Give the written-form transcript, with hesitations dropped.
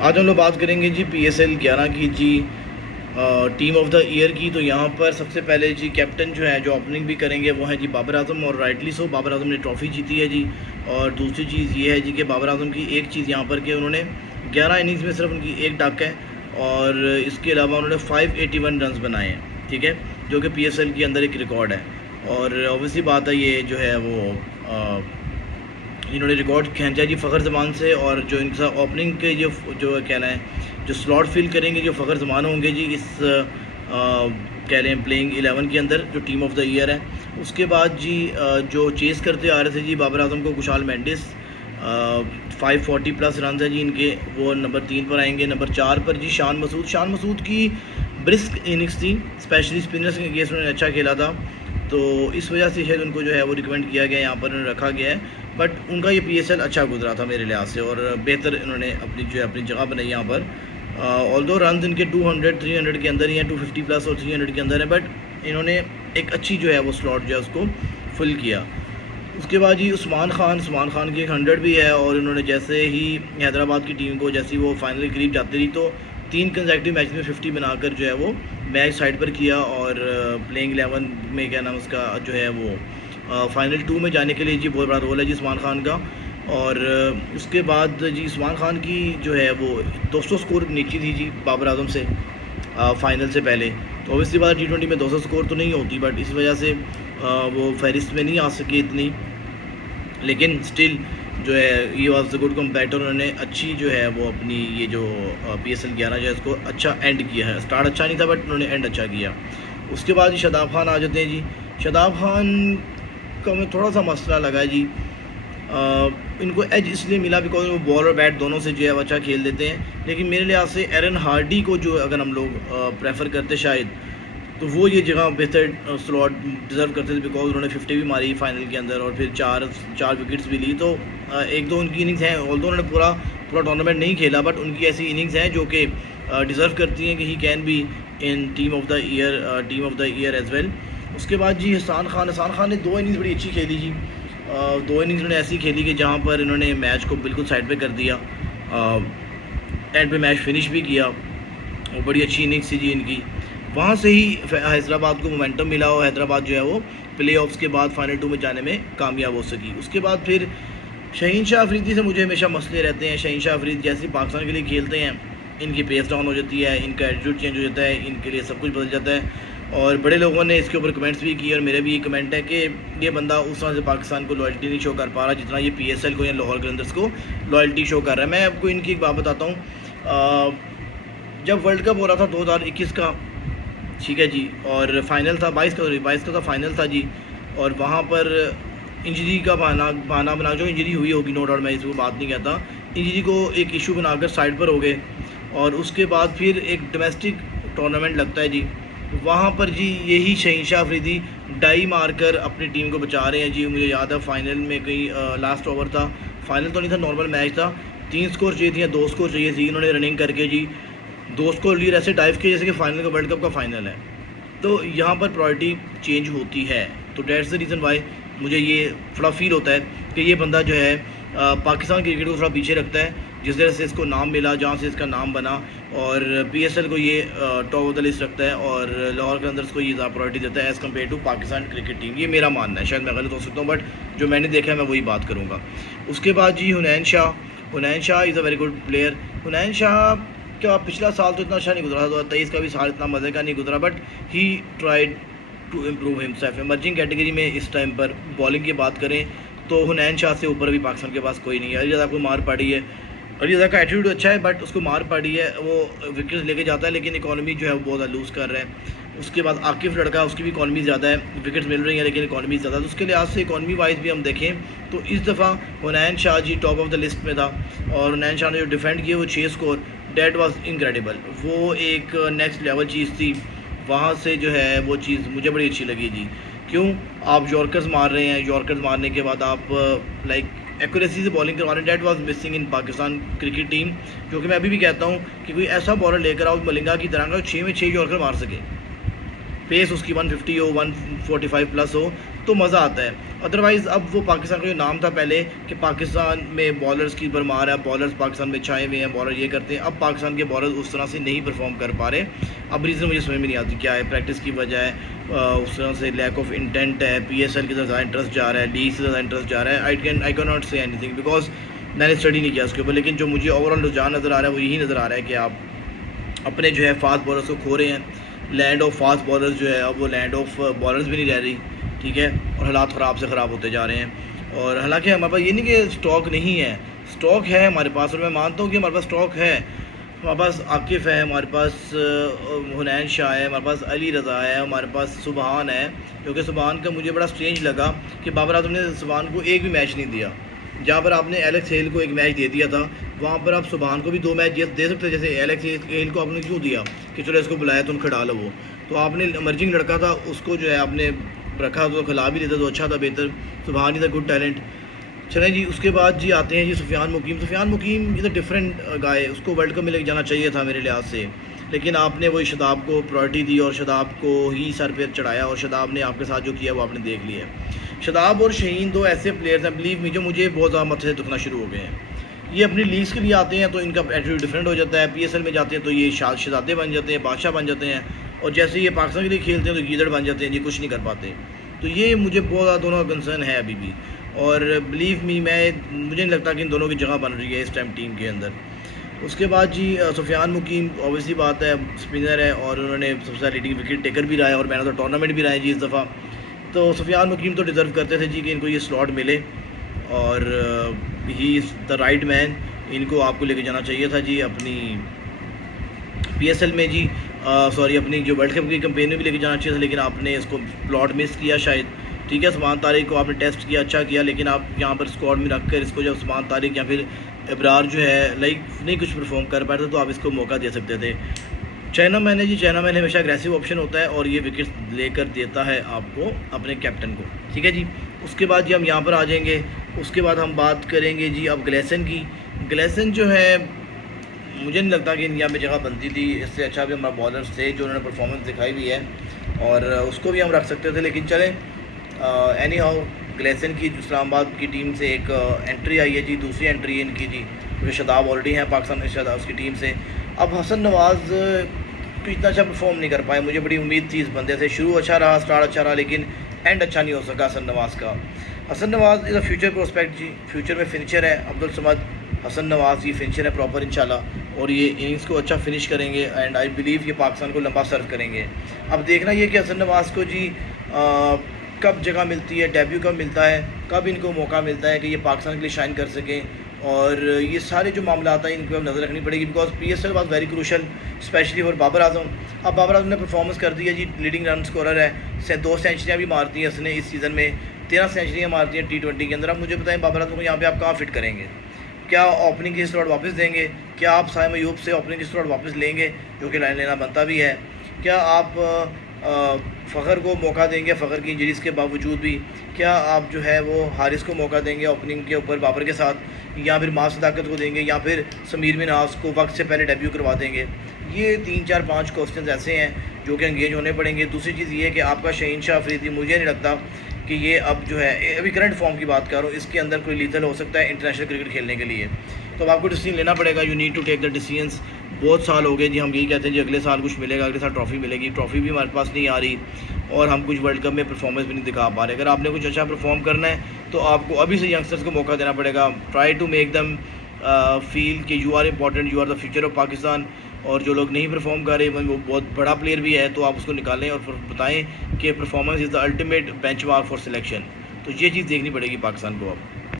आज हम लोग बात करेंगे जी PSL 11 की जी टीम ऑफ द ईयर की। तो यहाँ पर सबसे पहले जी कैप्टन जो है जो ओपनिंग भी करेंगे वो है जी बाबर आजम, और राइटली सो बाबर आजम ने ट्रॉफ़ी जीती है जी। और दूसरी चीज़ ये है जी कि बाबर आजम की एक चीज़ यहाँ पर कि उन्होंने 11 इनिंग्स में सिर्फ उनकी एक डक है, और इसके अलावा उन्होंने 581 रन बनाए हैं, ठीक है, जो कि PSL के अंदर एक रिकॉर्ड है। और ऑब्वियसली बात है ये जो है वो इन्होंने रिकॉर्ड खींचा जी फ़खर ज़मान से। और जो इनका ओपनिंग के जो कहना है जो स्लॉट फिल करेंगे जो फ़खर ज़मान होंगे जी इस कह लें प्लेइंग 11 के अंदर जो टीम ऑफ द ईयर है। उसके बाद जी जो चेस करते आ रहे थे जी बाबर आजम को खुशहाल मेंडिस, 540 प्लस रन है जी इनके, वो नंबर 3 पर आएंगे। नंबर 4 पर जी शान मसूद की ब्रिस्क इनिंग्स थी, स्पेशली स्पिनर्स के केस उन्होंने अच्छा खेला था, तो इस वजह से शायद उनको जो है वो रिकमेंड किया गया, यहाँ पर उन्हें रखा गया है। बट उनका ये PSL अच्छा गुजरा था मेरे लिहाज से, और बेहतर इन्होंने अपनी जगह बनाई यहाँ पर। ऑल्दो रन इनके 200-300 के अंदर ही हैं, 250 प्लस और 300 के अंदर है, बट इन्होंने एक अच्छी जो है वो स्लॉट जो है उसको फिल किया। उसके बाद जी उस्मान खान की एक 100 भी है, और इन्होंने जैसे ही हैदराबाद की टीम को जैसे ही वो फाइनल के करीब जाती रही तो 3 कंसेक्टिव मैच में 50 बनाकर जो है वो मैच साइड पर किया। और प्लेइंग 11 में क्या नाम उसका जो है वो फाइनल 2 में जाने के लिए जी बहुत बड़ा रोल है जी उस्मान खान का। और उसके बाद जी उस्मान खान की जो है वो 200 स्कोर नीचे थी जी बाबर आजम से फ़ाइनल से पहले। तो ऑब्वियसली बात T20 में 200 स्कोर तो नहीं होती, बट इस वजह से वो फहरिस्त में नहीं आ सके इतनी, लेकिन स्टिल जो है ये वॉज द गुड कम्पैटर। उन्होंने अच्छी जो है वो अपनी ये जो PSL 11 जो है इसको अच्छा एंड किया है। स्टार्ट अच्छा नहीं था बट उन्होंने एंड अच्छा किया। उसके बाद जी शादाब खान आ जाते हैं जी। शादाब खान का हमें थोड़ा सा मसला लगा है जी, इनको एज इसलिए मिला बिकॉज वो बॉल और बैट दोनों से जो है अच्छा खेल देते हैं, लेकिन मेरे लिहाज से एरन हार्डी को जो अगर हम लोग प्रेफर करते शायद, तो वो ये जगह बेहतर स्लॉट डिज़र्व करते थे, बिकॉज उन्होंने 50 भी मारी फाइनल के अंदर और फिर चार विकेट्स भी ली। तो एक दो उनकी इनिंग्स हैं, ऑल्दो उन्होंने पूरा टूर्नामेंट नहीं खेला, बट उनकी ऐसी इनिंग्स हैं जो कि डिज़र्व करती हैं कि he can be in team of the year as well. उसके बाद जी हसान खान ने 2 इनिंग्स बड़ी अच्छी खेली जी। 2 इनिंग्स उन्होंने ऐसी खेली कि जहाँ पर इन्होंने मैच को बिल्कुल साइड पे कर दिया, एंड पे मैच फिनिश भी किया। वो बड़ी अच्छी इनिंग्स थी जी इनकी। वहाँ से ही हैदराबाद को मोमेंटम मिला, और हैदराबाद जो है वो प्लेऑफ्स के बाद फाइनल 2 में जाने में कामयाब हो सकी। उसके बाद फिर शहीन शाह अफरीदी से मुझे हमेशा मसले रहते हैं। शहीन शाह अफरीदी जैसे पाकिस्तान के लिए खेलते हैं, इनकी पेस डाउन हो जाती है, इनका एटीट्यूड चेंज हो जाता है, इनके लिए सब कुछ बदल जाता है। और बड़े लोगों ने इसके ऊपर कमेंट्स भी किए, और मेरे भी ये कमेंट है कि ये बंदा उस तरह से पाकिस्तान को लॉयल्टी नहीं शो कर पा रहा जितना ये PSL को या लाहौर कलंदर्स को लॉयल्टी शो कर रहा है। मैं आपको इनकी एक बात बताता हूँ। जब वर्ल्ड कप हो रहा था 2021 का, ठीक है जी, और फाइनल था 22 का फाइनल था जी, और वहाँ पर इंजरी का बहाना बना, जो इंजरी हुई होगी नो डाउट, मैं इसको बात नहीं कहता, इंजरी को एक इशू बनाकर साइड पर हो गए। और उसके बाद फिर एक डोमेस्टिक टूर्नामेंट लगता है जी, वहाँ पर जी यही शहीन शाह अफरीदी डाई मारकर अपनी टीम को बचा रहे हैं जी। मुझे याद है फाइनल में कहीं लास्ट ओवर था, फाइनल तो नहीं था, नॉर्मल मैच था, 3 स्कोर चाहिए थी या 2 स्कोर चाहिए थी, इन्होंने रनिंग करके जी 2 स्कोर लिए, ऐसे डाइव किए जैसे कि फाइनल का वर्ल्ड कप का फाइनल है। तो यहाँ पर प्रायोरिटी चेंज होती है, तो डेट्स द रीज़न वाई मुझे ये थोड़ा फील होता है कि ये बंदा जो है पाकिस्तान क्रिकेट को थोड़ा पीछे रखता है, जिस तरह से इसको नाम मिला, जहाँ से इसका नाम बना, और PSL को ये टॉप ऑफ द लिस्ट रखता है, और लाहौर कलंदर्स को ये ज़्यादा प्रायोरिटी देता है as compared to Pakistan cricket team. ये मेरा मानना है, शायद मैं गलत हो सकता हूँ, बट जो मैंने देखा है मैं वही बात करूँगा। उसके बाद जी Hunain Shah is a very good player. Hunain Shah का पिछला साल तो इतना अच्छा नहीं गुजरा, 2023 का भी साल इतना मज़े का नहीं गुजरा, but he tried to improve himself. Emerging category में इस टाइम पर बॉलिंग की बात करें तो हुनैन शाह से ऊपर भी पाकिस्तान के पास कोई नहीं है। अली को मार पड़ी है, अली का एटीट्यूड अच्छा है, बट उसको मार पड़ी है, वो विकेट्स लेके जाता है, लेकिन इकॉनमी जो है वो बहुत लूज़ कर रहा है। उसके बाद आकिफ लड़का, उसकी भी इकॉनमी ज़्यादा है, विकेट्स मिल रही हैं लेकिन इकॉनमी ज़्यादा है, तो उसके लिहाज से इकॉनमी वाइज भी हम देखें तो इस दफ़ा हुनैन Shah ji top of the list में था। और हुनैन शाह ने जो डिफेंड किए वो 6 स्कोर, डेट वाज इनक्रेडिबल, वो एक नेक्स्ट लेवल चीज़ थी। वहाँ से जो है वो चीज़ मुझे बड़ी अच्छी लगी जी। क्यों आप यॉर्कर्स मार रहे हैं, यॉर्कर्स मारने के बाद आप लाइक एक्यूरेसी से बॉलिंग करवा रहे हैं, that was missing in Pakistan cricket team. क्योंकि मैं अभी भी कहता हूँ कि कोई ऐसा बॉलर लेकर आओ मलिंगा की तरह का 6 में 6 यॉर्कर मार सके, पेस उसकी 150 हो 145 प्लस हो, तो मज़ा आता है। अदरवाइज़ अब वो पाकिस्तान का जो नाम था पहले कि पाकिस्तान में बॉलर्स की भरमार है, बॉलर्स पाकिस्तान में छाए हुए हैं, बॉलर ये करते हैं, अब पाकिस्तान के बॉलर्स उस तरह से नहीं परफॉर्म कर पा रहे। अब रीज़न मुझे समझ में नहीं आती क्या है, प्रैक्टिस की वजह है, उस तरह से लैक ऑफ इंटेंट है, PSL की तरफ ज़्यादा इंटरेस्ट जा रहा है, लीग से ज़्यादा इंटरेस्ट जा रहा है। I can not say anything because मैंने स्टडी नहीं किया उसके ऊपर, लेकिन जो मुझे ओवरऑल रुझान नज़र आ रहा है वो यही नज़र आ रहा है कि आप अपने जो है फास्ट बॉलर्स को खो रहे हैं। लैंड ऑफ फास्ट बॉलर्स जो है अब वो लैंड ऑफ बॉलर्स भी नहीं रह रही, ठीक है, और हालात ख़राब से ख़राब होते जा रहे हैं। और हालांकि हमारे पास ये नहीं कि स्टॉक नहीं है, स्टॉक है हमारे पास, और मैं मानता हूँ कि हमारे पास स्टॉक है। हमारे पास आकिफ़ है, हमारे पास हुनैन शाह है, हमारे पास अली रज़ा है, हमारे पास सुबहान है। क्योंकि सुबहान का मुझे बड़ा स्ट्रेंज लगा कि बाबर आजम ने सुबहान को एक भी मैच नहीं दिया। जहाँ पर आपने एलेक्स हेल को एक मैच दे दिया था, वहाँ पर आप सुबहान को भी 2 मैच दे सकते। जैसे एलेक्स हेल को आपने क्यों दिया कि चलो इसको बुलाया तो उनको डालो, वो तो आपने इमर्जिंग लड़का था उसको जो है आपने रखा तो खिला भी देता तो अच्छा था, बेहतर। सुबहान ही था गुड टैलेंट। चलें जी, उसके बाद जी आते हैं जी सुफियान मुकीम। सुफियान मुकीम इज़ अ डिफरेंट गाय, उसको वर्ल्ड कप में लेके जाना चाहिए था मेरे लिहाज से, लेकिन आपने वही शदाब को प्रायोरिटी दी और शदाब को ही सर पर चढ़ाया, और शदाब ने आपके साथ जो किया वो आपने देख लिया। शदाब और शहीन 2 ऐसे प्लेयर्स हैं बिलीव मी जो मुझे बहुत ज़्यादा मत्थे से दुखना शुरू हो गए हैं। ये अपनी लीग्स के लिए आते हैं तो इनका एटीट्यूड डिफरेंट हो जाता है, PSL में जाते हैं तो ये शहजादे बन जाते हैं, बादशाह बन जाते हैं, और जैसे ही ये पाकिस्तान के लिए खेलते हैं तो गीदड़ बन जाते हैं, ये कुछ नहीं कर पाते। तो ये मुझे बहुत ज़्यादा दोनों का कंसर्न है अभी भी, और बिलीव मी मुझे नहीं लगता कि इन दोनों की जगह बन रही है इस टाइम टीम के अंदर। उसके बाद जी सुफियान मुकीम ऑब्वियसली बात है, स्पिनर है और उन्होंने सबसे ज़्यादा लीडिंग विकेट टेकर भी रहा है और मैन ऑफ द टूर्नामेंट भी रहा है जी इस दफ़ा। तो सुफियान मुकीम तो डिज़र्व करते थे जी कि इनको ये स्लॉट मिले, और he is the right man. इनको आपको लेके जाना चाहिए था जी अपनी PSL में जी, सॉरी अपनी जो वर्ल्ड कप की कैंपेन में भी लेके जाना चाहिए था, लेकिन आपने इसको प्लॉट मिस किया शायद, ठीक है। उस्मान तारिक को आपने टेस्ट किया, अच्छा किया, लेकिन आप यहाँ पर स्क्वाड में रख कर इसको जब उस्मान तारिक या फिर इब्रार जो है नहीं कुछ परफॉर्म कर पाए थे तो आप इसको मौका दे सकते थे। चाइना मैन है जी, चाइना मैन हमेशा अग्रेसिव ऑप्शन होता है और ये विकेट लेकर देता है आपको अपने कैप्टन को, ठीक है जी। उसके बाद जी हम यहाँ पर आ जाएंगे, उसके बाद हम बात करेंगे जी अब ग्लेसन की। ग्लेसन जो है मुझे नहीं लगता कि इंडिया में जगह बनती थी, इससे अच्छा भी हमारा बॉलर्स थे जो उन्होंने परफॉर्मेंस दिखाई भी है और उसको भी हम रख सकते थे, लेकिन चलें एनी हाउ ग्लेसन की इस्लामाबाद की टीम से एक एंट्री आई है जी, दूसरी एंट्री है इनकी जी, क्योंकि शदाब ऑलरेडी हैं पाकिस्तान में शदाब उसकी टीम से। अब हसन नवाज़ तो इतना अच्छा परफॉर्म नहीं कर पाए, मुझे बड़ी उम्मीद थी इस बंदे से, शुरू अच्छा रहा, स्टार्ट अच्छा रहा, लेकिन एंड अच्छा नहीं हो सका हसन नवाज़ का। Hasan Nawaz is a future prospect जी, फ्यूचर में फिनिशर है। अब्दुल समद हसन नवाज़ ये फिनिशर है प्रॉपर इंशाल्लाह, और ये इनिंग्स को अच्छा फिनिश करेंगे एंड आई बिलीव ये पाकिस्तान को लंबा सर्व करेंगे। अब देखना ये कि हसन नवाज़ को जी कब जगह मिलती है, डेब्यू कब मिलता है, कब इनको मौका मिलता है कि ये पाकिस्तान के लिए शाइन कर सकें, और ये सारे जो मामला आता है इनको अब नज़र रखनी पड़ेगी, because PSL was very crucial specially for Babar Azam. अब बाबर आजम ने परफॉर्मेंस कर दी है जी, लीडिंग रन स्कोरर है, 2 सेंचुरियाँ भी मारती हैं इसने इस सीज़न में, 13 सेंचुरियाँ मारती हैं T20 के अंदर। अब मुझे बताएं बाबर आजम को यहाँ पे आप कहाँ फिट करेंगे? क्या ओपनिंग की स्लॉट वापस देंगे? क्या आप साइम अयूब से ओपनिंग की स्लॉट वापस लेंगे, जो कि लाइन लेना बनता भी है? क्या आप फ़खर को मौका देंगे, फ़खर की इंजरीज़ के बावजूद भी? क्या आप जो है वो हारिस को मौका देंगे ओपनिंग के ऊपर बाबर के साथ, या फिर मास सदाकत को देंगे, या फिर समीर मिन्हास को वक्त से पहले डेब्यू करवा देंगे? ये 3 4 5 क्वेश्चन ऐसे हैं जो कि एंगेज होने पड़ेंगे। दूसरी चीज़ ये है कि आपका शहीन शाह अफरीदी, मुझे नहीं लगता कि ये अब जो है अभी करंट फॉर्म की बात कर रहा हूँ, इसके अंदर कोई लीथल हो सकता है इंटरनेशनल क्रिकेट खेलने के लिए। तो अब आपको डिसीजन लेना पड़ेगा, you need to take the decisions. बहुत साल हो गए जी, हम यही कहते हैं जी अगले साल कुछ मिलेगा, अगले साल ट्रॉफ़ी मिलेगी, ट्रॉफ़ी भी हमारे पास नहीं आ रही और हम कुछ वर्ल्ड कप में परफॉर्मेंस भी नहीं दिखा पा रहे। अगर आपने कुछ अच्छा परफॉर्म करना है तो आपको अभी से यंगस्टर्स को मौका देना पड़ेगा। Try to make them feel कि you are important, you are the future of Pakistan, और जो लोग नहीं परफॉर्म कर रहे वो बहुत बड़ा प्लेयर भी है तो आप उसको निकालें और बताएं कि performance is the ultimate benchmark for selection. तो ये चीज़ देखनी पड़ेगी पाकिस्तान को अब।